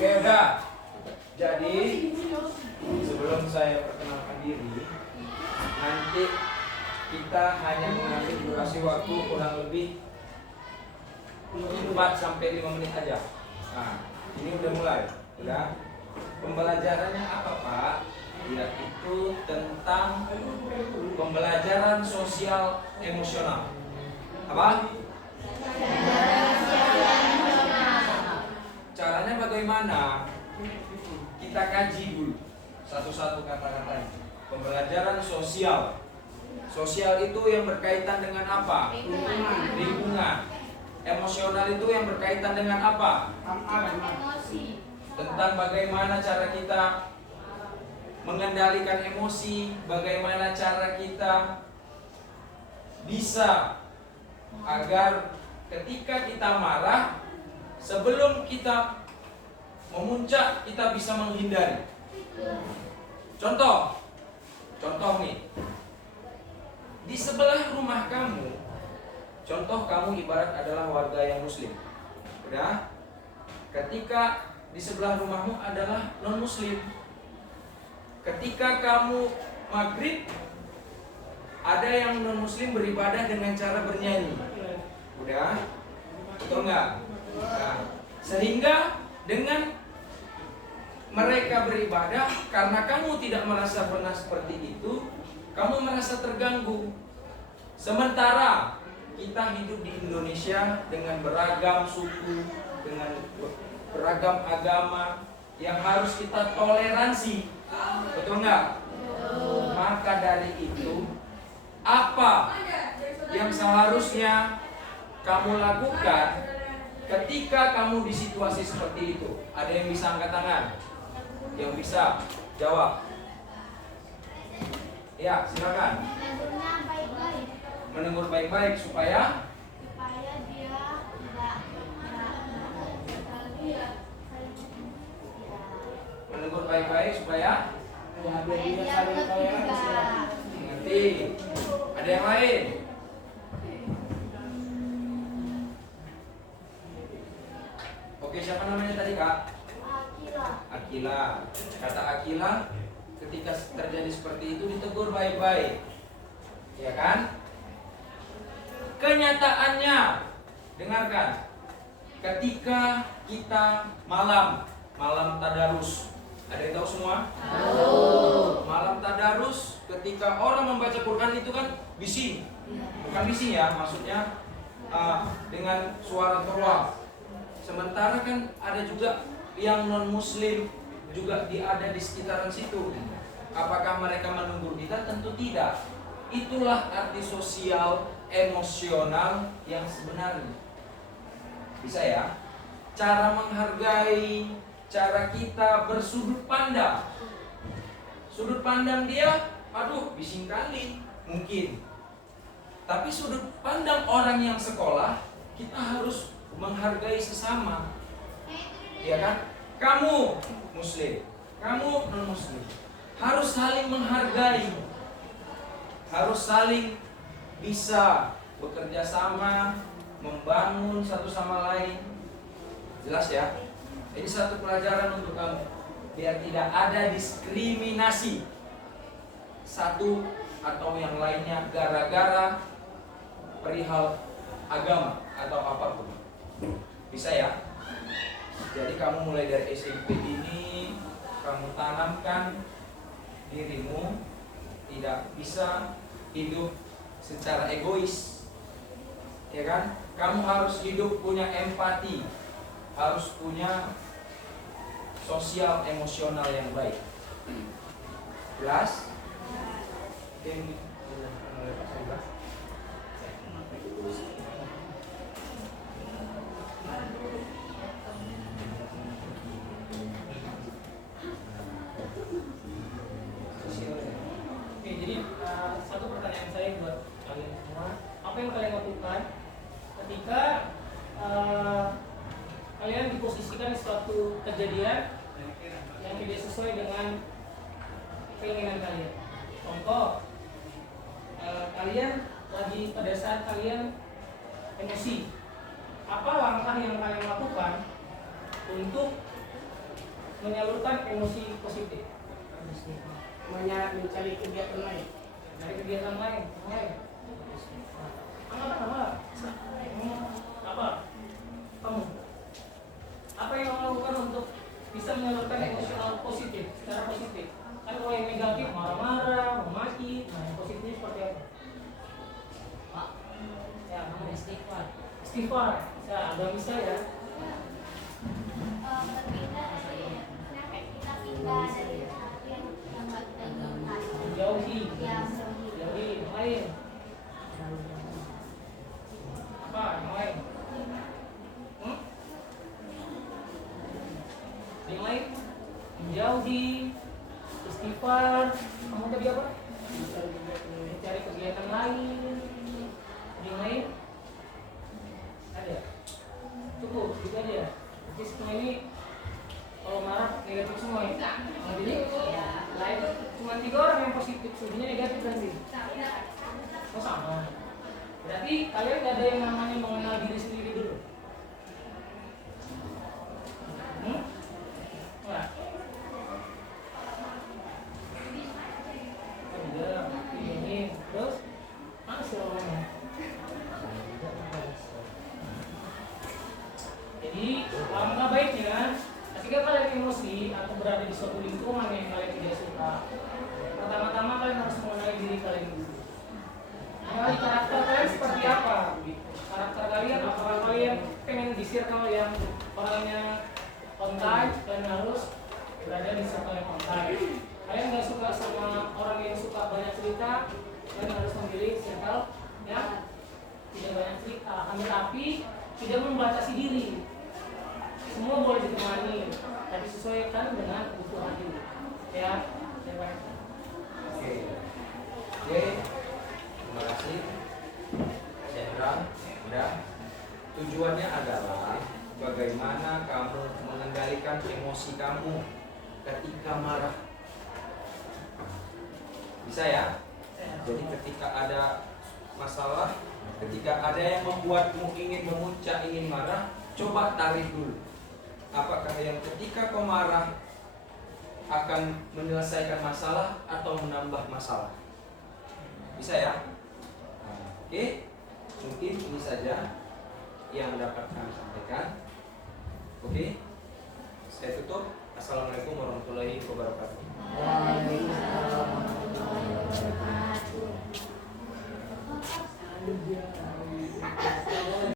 Oke, udah. Jadi sebelum saya perkenalkan diri, nanti kita hanya mengambil durasi waktu kurang lebih 4 sampai 5 menit aja. Nah, ini udah mulai. Udah. Pembelajarannya apa, Pak? Yaitu tentang pembelajaran sosial emosional. Apa? Caranya bagaimana? Kita kaji dulu satu-satu kata-katanya. Pembelajaran sosial. Sosial itu yang berkaitan dengan apa? Lingkungan. Emosional itu yang berkaitan dengan apa? Emosi. Tentang bagaimana cara kita mengendalikan emosi, bagaimana cara kita bisa agar ketika kita marah, sebelum kita memuncak, kita bisa menghindari. Contoh nih, di sebelah rumah kamu, contoh kamu ibarat adalah warga yang muslim. Udah? Ketika di sebelah rumahmu adalah non-muslim, ketika kamu maghrib, ada yang non-muslim beribadah dengan cara bernyanyi. Udah? Betul nggak? Nah, sehingga dengan mereka beribadah, karena kamu tidak merasa pernah seperti itu, kamu merasa terganggu. Sementara kita hidup di Indonesia dengan beragam suku, dengan beragam agama yang harus kita toleransi. Betul nggak? Maka dari itu, apa yang seharusnya kamu lakukan ketika kamu di situasi seperti itu? Ada yang bisa angkat tangan? Yang bisa jawab? Ya, silakan. Menegurnya baik-baik. Menegur baik-baik supaya Dia menegur baik-baik supaya dia juga. mengerti. Ada yang lain? Oke, siapa namanya tadi, Kak? Akila. Kata Akila, ketika terjadi seperti itu ditegur baik-baik, ya kan? Kenyataannya, dengarkan, ketika kita malam tadarus, ada yang tahu semua? Tahu. Malam tadarus, ketika orang membaca Quran itu kan bising, bukan bising ya, maksudnya dengan suara terwah. Sementara kan ada juga yang non muslim juga ada di sekitaran situ. Apakah mereka menunggu kita? Tentu tidak. Itulah arti sosial emosional yang sebenarnya. Bisa ya? Cara menghargai, cara kita bersudut pandang. Sudut pandang dia, aduh bising kali mungkin. Tapi sudut pandang orang yang sekolah, kita harus menghargai sesama. Ya kan? Kamu muslim, kamu non muslim, harus saling menghargai, harus saling bisa bekerja sama, membangun satu sama lain. Jelas ya? Ini satu pelajaran untuk kamu, biar tidak ada diskriminasi satu atau yang lainnya gara-gara perihal agama atau apapun. Bisa ya? Jadi kamu mulai dari SMP ini, kamu tanamkan dirimu tidak bisa hidup secara egois, ya kan? Kamu harus hidup punya empati, harus punya sosial emosional yang baik. Jelas? Oke, jadi satu pertanyaan saya buat kalian semua, apa yang kalian lakukan ketika kalian diposisikan di suatu kejadian yang tidak sesuai dengan keinginan kalian? Contoh, kalian lagi pada saat kalian emosi, apa langkah yang kalian lakukan untuk menyalurkan emosi positif. Mencari kegiatan lain. Dari kegiatan lain. Apa? Kamu? Apa yang kamu lakukan untuk bisa menyalurkan emosional positif, secara positif? Kan kalau yang negatif marah-marah, memaki, nah yang positif seperti apa? Pak, ya kamu istighfar. Istighfar, ya agak bisa ya. Berpindah dari kita pindah dari hati yang nggak kita inginkan. Jauhi, Ya, jauhi yang lain. Apa yang lain? Yang lain? Menjauhi, istighfar. Kamu tadi apa? Mencari kegiatan lain. Yang lain? Ada? Cukup, gitu aja. Jadi semua ini kalau marah negatif semua ya. Jadi lain cuma 3 orang yang positif, sebenarnya negatif berarti. Oh sama. Berarti kalian nggak ada yang namanya mengenal diri sendiri dulu. Nggak. Udah, ini terus mana sih orangnya? Jadi alangkah baiknya kan, ketika kalian emosi atau berada di suatu lingkungan yang kalian tidak suka, pertama-tama kalian harus mengenali diri kalian dulu. Mengenali karakter kalian seperti apa? Karakter kalian, apakah kalian pengen di circle yang orangnya on time, kalian harus berada di circle yang on time. Kalian nggak suka sama orang yang suka banyak cerita, kalian harus memilih circle yang tidak banyak cerita, akan tetapi tidak membatasi diri. Semua boleh ditemani, tapi sesuaikan dengan kebutuhan diri. Ya, baik. Oke, terima kasih Sandra. Udah. Tujuannya adalah bagaimana kamu mengendalikan emosi kamu ketika marah. Bisa ya? Jadi ketika ada masalah, ketika ada yang membuatmu ingin memuncak, ingin marah, coba tarik dulu. Apakah yang ketika kau marah akan menyelesaikan masalah atau menambah masalah? Bisa ya? Oke, mungkin ini saja yang dapat kami sampaikan. Oke, saya tutup. Assalamualaikum warahmatullahi wabarakatuh. Waalaikumsalam warahmatullahi wabarakatuh.